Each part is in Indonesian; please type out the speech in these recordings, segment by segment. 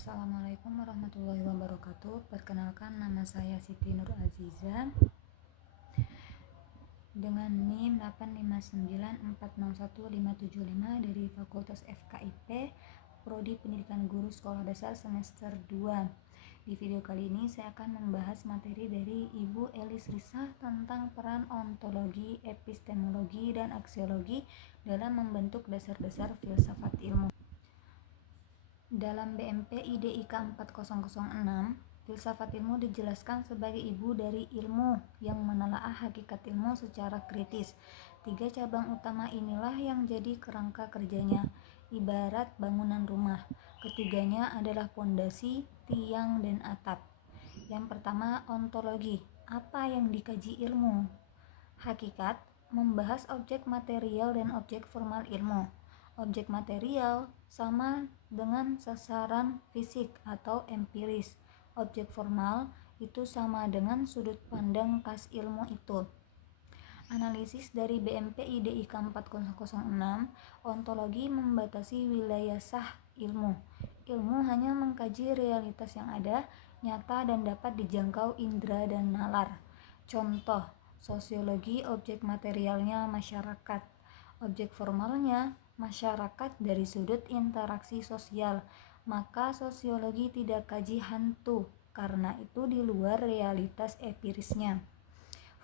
Assalamualaikum warahmatullahi wabarakatuh. Perkenalkan, nama saya Siti Nur Aziza dengan NIM 859461575 dari Fakultas FKIP, Prodi Pendidikan Guru Sekolah Dasar semester 2. Di video kali ini saya akan membahas materi dari Ibu Elis Risa tentang peran ontologi, epistemologi, dan aksiologi dalam membentuk dasar-dasar filsafat ilmu. Dalam BMP IDIK 4006, filsafat ilmu dijelaskan sebagai ibu dari ilmu yang menelaah hakikat ilmu secara kritis. 3 cabang utama inilah yang jadi kerangka kerjanya, ibarat bangunan rumah. Ketiganya adalah pondasi, tiang, dan atap. Yang pertama, ontologi. Apa yang dikaji ilmu? Hakikat membahas objek material dan objek formal ilmu. Objek material sama dengan sasaran fisik atau empiris. Objek formal itu sama dengan sudut pandang khas ilmu itu. Analisis dari BMP IDIK 4006, ontologi membatasi wilayah sah ilmu. Ilmu hanya mengkaji realitas yang ada, nyata, dan dapat dijangkau indera dan nalar. Contoh, sosiologi objek materialnya masyarakat, objek formalnya masyarakat dari sudut interaksi sosial. Maka sosiologi tidak kaji hantu, karena itu di luar realitas empirisnya.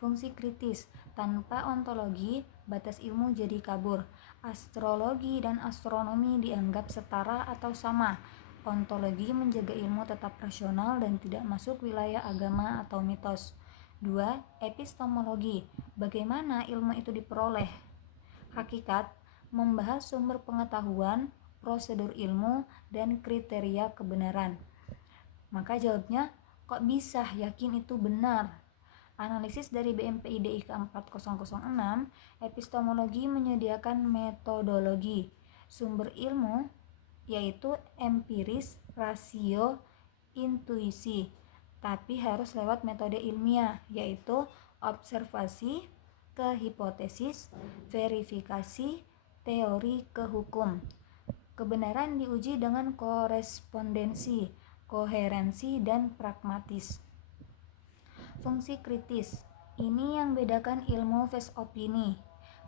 Fungsi kritis, tanpa ontologi, batas ilmu jadi kabur. Astrologi dan astronomi dianggap setara atau sama. Ontologi menjaga ilmu tetap rasional dan tidak masuk wilayah agama atau mitos. 2. Epistemologi, bagaimana ilmu itu diperoleh. Hakikat membahas sumber pengetahuan, prosedur ilmu, dan kriteria kebenaran. Maka jawabnya, kok bisa yakin itu benar? Analisis dari BMP IDIK 4006, epistemologi menyediakan metodologi sumber ilmu, yaitu empiris, rasio, intuisi, tapi harus lewat metode ilmiah, yaitu observasi ke hipotesis, verifikasi, teori ke hukum. Kebenaran diuji dengan korespondensi, koherensi, dan pragmatis. Fungsi kritis, ini yang bedakan ilmu face opini.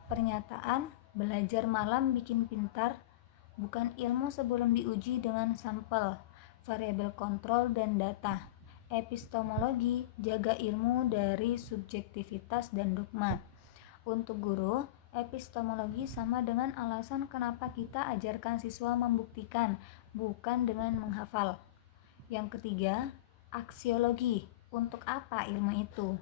Pernyataan belajar malam bikin pintar bukan ilmu sebelum diuji dengan sampel, variabel kontrol, dan data. Epistemologi jaga ilmu dari subjektivitas dan dogma. Untuk guru, epistemologi sama dengan alasan kenapa kita ajarkan siswa membuktikan, bukan dengan menghafal. Yang ketiga, aksiologi. Untuk apa ilmu itu?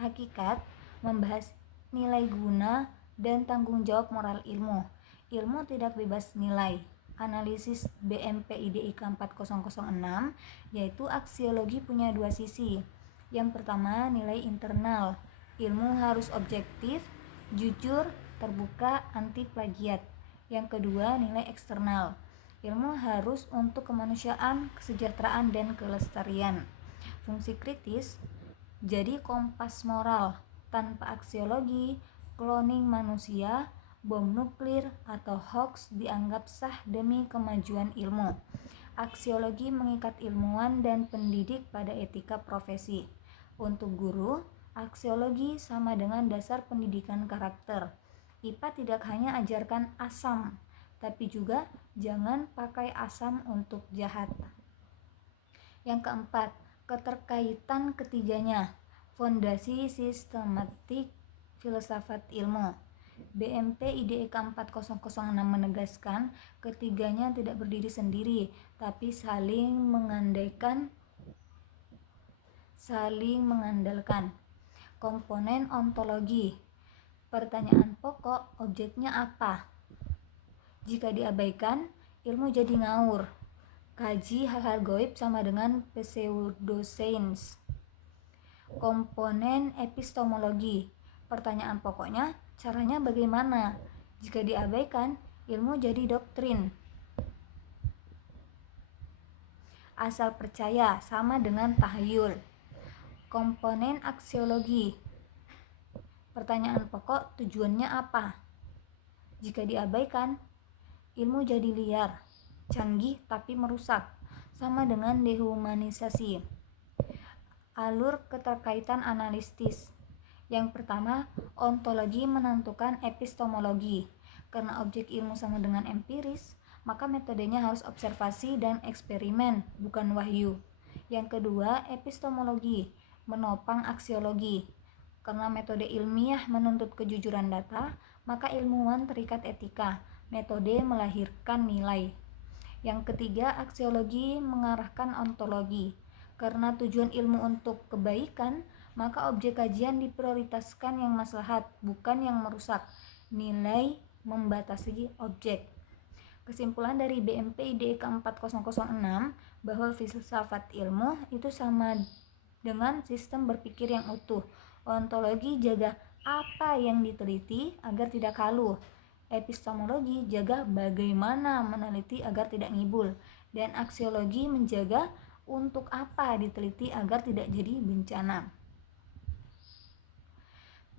Hakikat membahas nilai guna dan tanggung jawab moral ilmu. Ilmu tidak bebas nilai. Analisis BMP IDIK 4006, yaitu aksiologi punya 2 sisi. Yang pertama, nilai internal. Ilmu harus objektif, jujur, terbuka, anti plagiat. Yang kedua, nilai eksternal. Ilmu harus untuk kemanusiaan, kesejahteraan, dan kelestarian. Fungsi kritis jadi kompas moral. Tanpa aksiologi, cloning manusia, bom nuklir, atau hoax dianggap sah demi kemajuan ilmu. Aksiologi mengikat ilmuwan dan pendidik pada etika profesi. Untuk guru, aksiologi sama dengan dasar pendidikan karakter. IPA tidak hanya ajarkan asam, tapi juga jangan pakai asam untuk jahat. Yang keempat, keterkaitan ketiganya, fondasi sistematik filsafat ilmu. BMP IDIK 4006 menegaskan ketiganya tidak berdiri sendiri, tapi saling mengandalkan. Komponen ontologi, pertanyaan pokok, objeknya apa? Jika diabaikan, ilmu jadi ngawur. Kaji hal-hal gaib sama dengan pseudosains. Komponen epistemologi, pertanyaan pokoknya, caranya bagaimana? Jika diabaikan, ilmu jadi doktrin. Asal percaya sama dengan tahayul. Komponen aksiologi, pertanyaan pokok, tujuannya apa? Jika diabaikan, ilmu jadi liar, canggih tapi merusak. sama dengan dehumanisasi. Alur keterkaitan analitis. Yang pertama, ontologi menentukan epistemologi. Karena objek ilmu sama dengan empiris, maka metodenya harus observasi dan eksperimen, bukan wahyu. Yang kedua, epistemologi menopang aksiologi. Karena metode ilmiah menuntut kejujuran data, maka ilmuwan terikat etika. Metode melahirkan nilai. Yang ketiga, aksiologi mengarahkan ontologi. Karena tujuan ilmu untuk kebaikan, maka objek kajian diprioritaskan yang maslahat, bukan yang merusak. Nilai membatasi objek. Kesimpulan dari BMP IDE ke-4006 bahwa filsafat ilmu itu sama dengan sistem berpikir yang utuh. Ontologi jaga apa yang diteliti agar tidak kaluh. Epistemologi jaga bagaimana meneliti agar tidak ngibul. Dan aksiologi menjaga untuk apa diteliti agar tidak jadi bencana.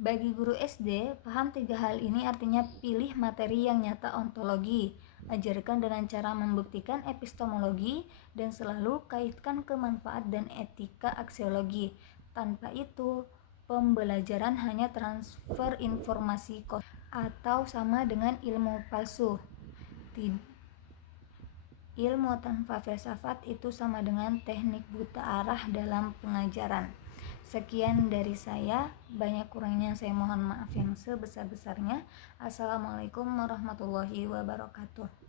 Bagi guru SD, paham 3 hal ini artinya pilih materi yang nyata ontologi, ajarkan dengan cara membuktikan epistemologi, dan selalu kaitkan ke manfaat dan etika aksiologi. Tanpa itu, pembelajaran hanya transfer informasi atau sama dengan ilmu palsu. Ilmu tanpa filsafat itu sama dengan teknik buta arah dalam pengajaran. Sekian dari saya, banyak kurangnya saya mohon maaf yang sebesar-besarnya. Assalamualaikum warahmatullahi wabarakatuh.